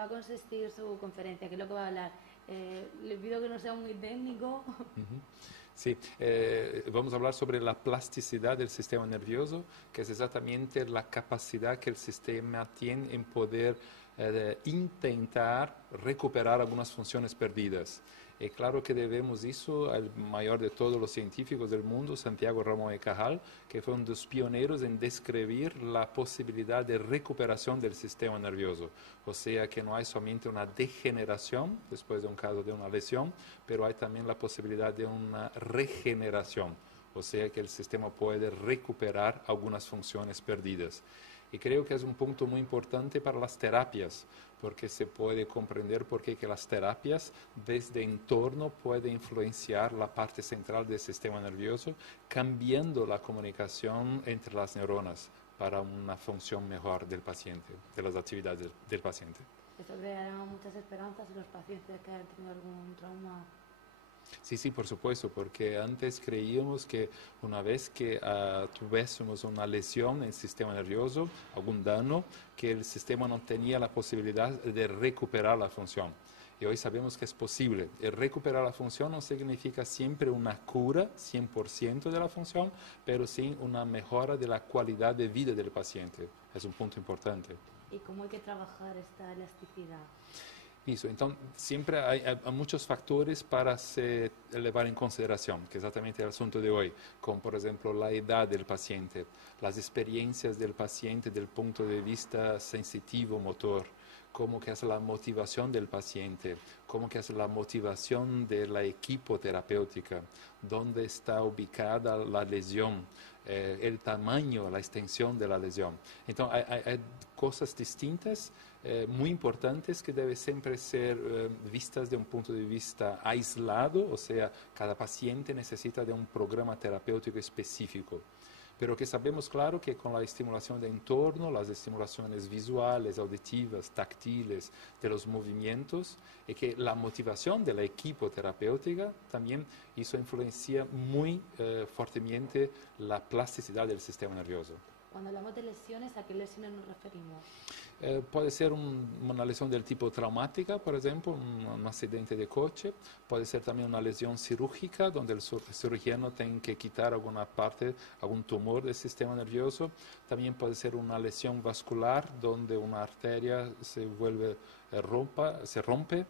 va a consistir su conferencia? ¿Qué es lo que va a hablar? Le pido que no sea muy técnico. Sí, vamos a hablar sobre la plasticidad del sistema nervioso, que es exactamente la capacidad que el sistema tiene en poder intentar recuperar algunas funciones perdidas. Y claro que debemos eso al mayor de todos los científicos del mundo, Santiago Ramón y Cajal, que fue uno de los pioneros en describir la posibilidad de recuperación del sistema nervioso. O sea que no hay solamente una degeneración después de un caso de una lesión, pero hay también la posibilidad de una regeneración. O sea que el sistema puede recuperar algunas funciones perdidas. Y creo que es un punto muy importante para las terapias, porque se puede comprender por qué que las terapias desde entorno pueden influenciar la parte central del sistema nervioso, cambiando la comunicación entre las neuronas para una función mejor del paciente, de las actividades del paciente. Esto creará muchas esperanzas en los pacientes que han tenido algún trauma. Sí, sí, por supuesto, porque antes creíamos que una vez que tuviésemos una lesión en el sistema nervioso, algún daño, que el sistema no tenía la posibilidad de recuperar la función. Y hoy sabemos que es posible. El recuperar la función no significa siempre una cura 100% de la función, pero sí una mejora de la calidad de vida del paciente. Es un punto importante. ¿Y cómo hay que trabajar esta elasticidad? Eso, entonces siempre hay muchos factores para se llevar en consideración, que es exactamente el asunto de hoy, como por ejemplo la edad del paciente, las experiencias del paciente del punto de vista sensitivo motor, cómo que es la motivación del paciente, cómo que es la motivación de la equipo terapéutica, dónde está ubicada la lesión, el tamaño, la extensión de la lesión. Entonces hay cosas distintas, muy importantes, que deben siempre ser vistas de un punto de vista aislado, o sea, cada paciente necesita de un programa terapéutico específico. Pero que sabemos, claro, que con la estimulación de entorno, las estimulaciones visuales, auditivas, táctiles, de los movimientos, y que la motivación del equipo terapéutica también eso influencia muy fuertemente la plasticidad del sistema nervioso. Cuando hablamos de lesiones, ¿a qué lesiones nos referimos? Puede ser una lesión del tipo traumática, por ejemplo, un accidente de coche. Puede ser también una lesión cirúrgica, donde el cirujano tiene que quitar alguna parte, algún tumor del sistema nervioso. También puede ser una lesión vascular, donde una arteria se rompe,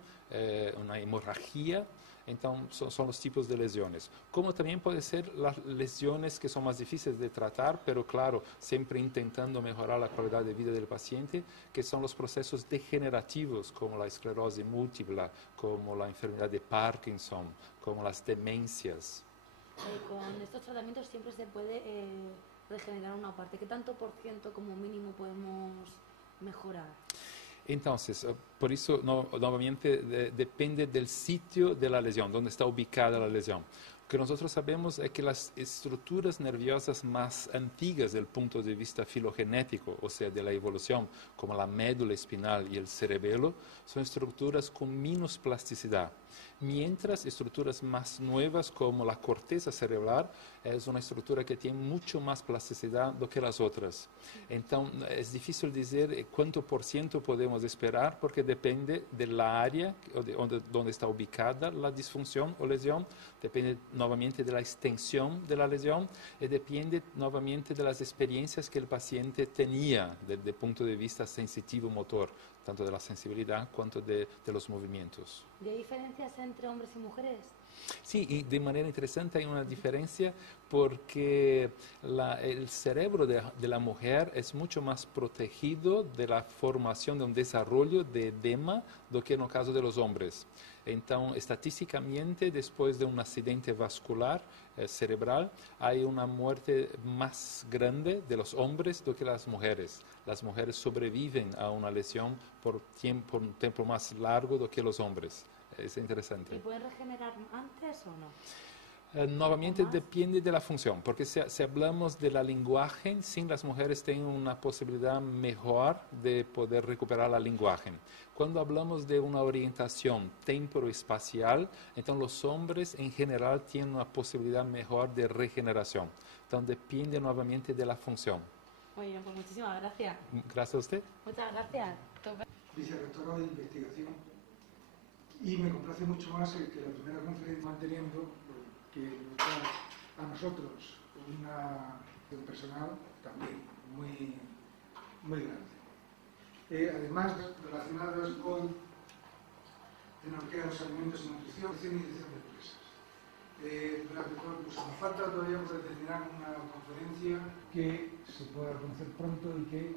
una hemorragia. Entonces son los tipos de lesiones. Como también pueden ser las lesiones que son más difíciles de tratar, pero claro, siempre intentando mejorar la calidad de vida del paciente, que son los procesos degenerativos, como la esclerosis múltiple, como la enfermedad de Parkinson, como las demencias. Con estos tratamientos siempre se puede regenerar una parte. ¿Qué tanto por ciento como mínimo podemos mejorar? Entonces, por eso nuevamente depende del sitio de la lesión, donde está ubicada la lesión. Lo que nosotros sabemos es que las estructuras nerviosas más antiguas del punto de vista filogenético, o sea, de la evolución, como la médula espinal y el cerebelo, son estructuras con menos plasticidad. Mientras estructuras más nuevas como la corteza cerebral es una estructura que tiene mucho más plasticidad do que las otras. Entonces es difícil decir cuánto por ciento podemos esperar, porque depende de la área donde está ubicada la disfunción o lesión, depende nuevamente de la extensión de la lesión y depende nuevamente de las experiencias que el paciente tenía desde el punto de vista sensitivo motor, tanto de la sensibilidad cuanto de los movimientos. ¿Y hay diferencias entre hombres y mujeres? Sí, y de manera interesante hay una diferencia porque el cerebro de la mujer es mucho más protegido de la formación de un desarrollo de edema do que en el caso de los hombres. Entonces, estadísticamente, después de un accidente vascular cerebral, hay una muerte más grande de los hombres do que las mujeres. Las mujeres sobreviven a una lesión por un tiempo más largo do que los hombres. Es interesante. ¿Y pueden regenerar antes o no? Nuevamente depende de la función, porque si hablamos de la lenguaje, sí, las mujeres tienen una posibilidad mejor de poder recuperar la lenguaje. Cuando hablamos de una orientación temporoespacial, entonces los hombres en general tienen una posibilidad mejor de regeneración. Entonces depende nuevamente de la función. Muy bien, pues muchísimas gracias. Gracias a usted. Muchas gracias. vicerrectorado de investigación, y me complace mucho más el que la primera conferencia manteniendo, que nos da a nosotros una personal también muy grande. Además, relacionadas con tecnología de los alimentos y nutrición y dirección de empresas. Durante todo el curso nos falta todavía por determinar una conferencia que se pueda conocer pronto y que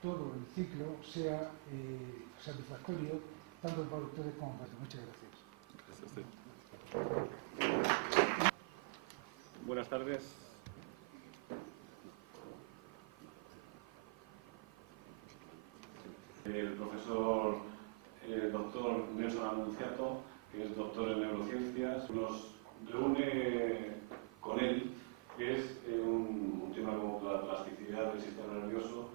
todo el ciclo sea satisfactorio tanto para ustedes como para ustedes. Muchas gracias. Buenas tardes. El profesor doctor Nelson Anunciato, que es doctor en neurociencias, nos reúne con él, que es un tema como la plasticidad del sistema nervioso,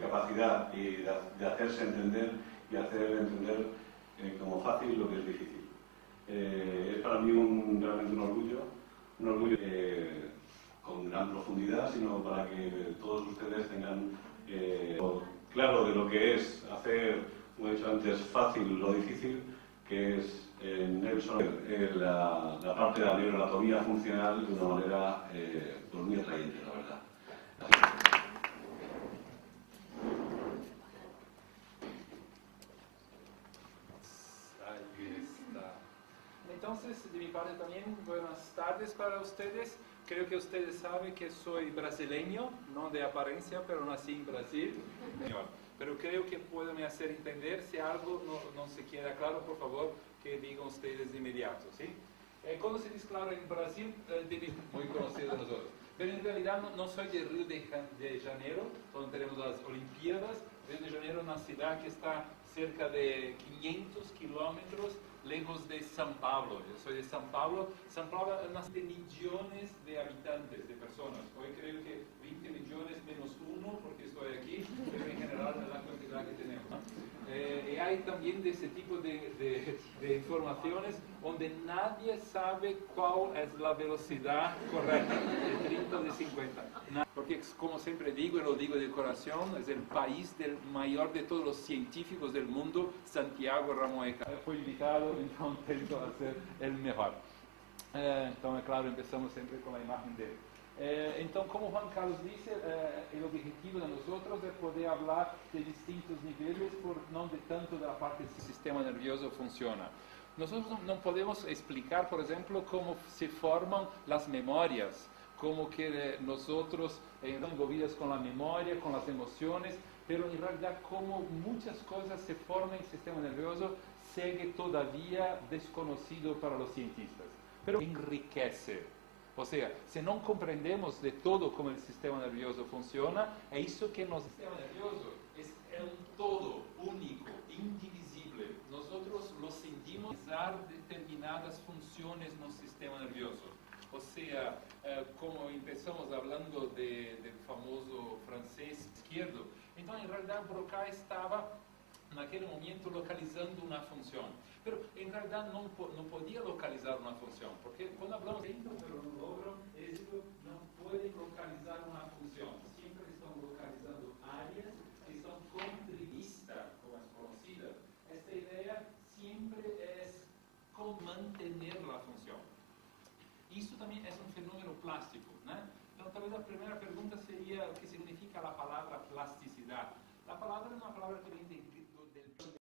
capacidad de hacerse entender y hacer entender como fácil lo que es difícil. Es para mí realmente un orgullo con gran profundidad, sino para que todos ustedes tengan claro de lo que es hacer, como he dicho antes, fácil lo difícil, que es Nelson, la parte de la neuroanatomía funcional de una manera pues muy atrayente, la verdad. Ahí está. Entonces, de mi parte también, buenas tardes para ustedes. Creo que ustedes saben que soy brasileño, no de apariencia, pero nací en Brasil. Pero creo que puedo me hacer entender. Si algo no se queda claro, por favor, que digan ustedes de inmediato, ¿sí? Cuando se dice claro en Brasil, muy conocido de nosotros. Pero en realidad no soy de Río de Janeiro, donde tenemos las Olimpiadas. Río de Janeiro es una ciudad que está cerca de 500 kilómetros lejos de São Paulo. Yo soy de São Paulo. São Paulo es una de millones de habitantes, de personas. Hoy creo que 20 millones menos uno, porque estoy aquí, pero en general es la cantidad que tenemos, ¿no? Y hay también de ese tipo de informaciones donde nadie sabe cuál es la velocidad correcta, de 30 o de 50. Porque, como siempre digo, y lo digo de corazón, es el país del mayor de todos los científicos del mundo, Santiago Ramón y Cajal. Fue invitado, entonces intento hacer el mejor. Entonces, claro, empezamos siempre con la imagen de él. Entonces, como Juan Carlos dice, el objetivo de nosotros es poder hablar de distintos niveles, no de tanto de la parte del sistema nervioso funciona. Nosotros no podemos explicar, por ejemplo, cómo se forman las memorias, cómo que nosotros estamos envolvidos con la memoria, con las emociones, pero en realidad cómo muchas cosas se forman en el sistema nervioso sigue todavía desconocido para los cientistas, pero enriquece. O sea, si no comprendemos de todo cómo el sistema nervioso funciona, es eso que el sistema nervioso es un todo único, indivisible. Nosotros lo sentimos dar determinadas funciones en el sistema nervioso. O sea, como empezamos hablando del famoso francés izquierdo, entonces en realidad Broca estaba en aquel momento localizando una función. Pero en realidad no podía localizar una función, porque cuando hablamos de éxito, pero no logran éxito, no pueden localizar una función. Siempre están localizando áreas que son contribuistas, como es conocida. Esta idea siempre es cómo mantener la función. Y eso también es un fenómeno plástico, ¿no? Entonces, tal vez la primera pregunta sería, ¿qué significa